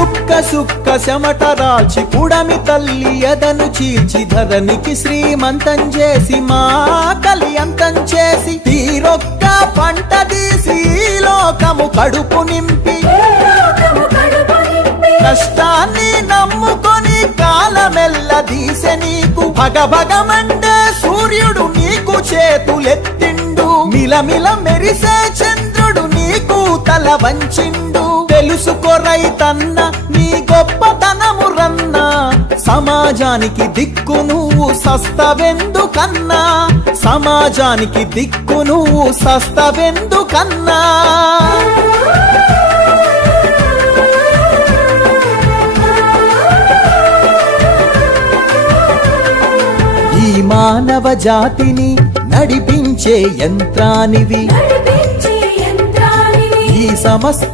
సుక్క సుక్క చెమట రాల్చి పుడమి తల్లి ఎదను చీల్చి ధరనికి శ్రీమంతం చేసి మా కలియంతం చేసి తీరొక్క పంట తీసి ఈ లోకము కడుపు నింపి. లోకము కడుపు నింపి. కష్టాన్ని నమ్ముకొని కాలమెల్ల దీసె నీకు. భగభగమండే సూర్యుడు నీకు చేతులెత్తిండు. మిలమిల మెరిసే చంద్రుడు నీకు తల వంచిండు. తెలుసుకో రైతన్న నీ గొప్పతనము రన్నా. సమాజానికి దిక్కు నువ్వు సస్తవెందుకన్నా? సమాజానికి దిక్కు నువ్వు సస్తవెందుకన్నా? ఈ మానవ జాతిని నడిపించే యంత్రానివి. నడిపించే యంత్రానివి. ఈ సమస్త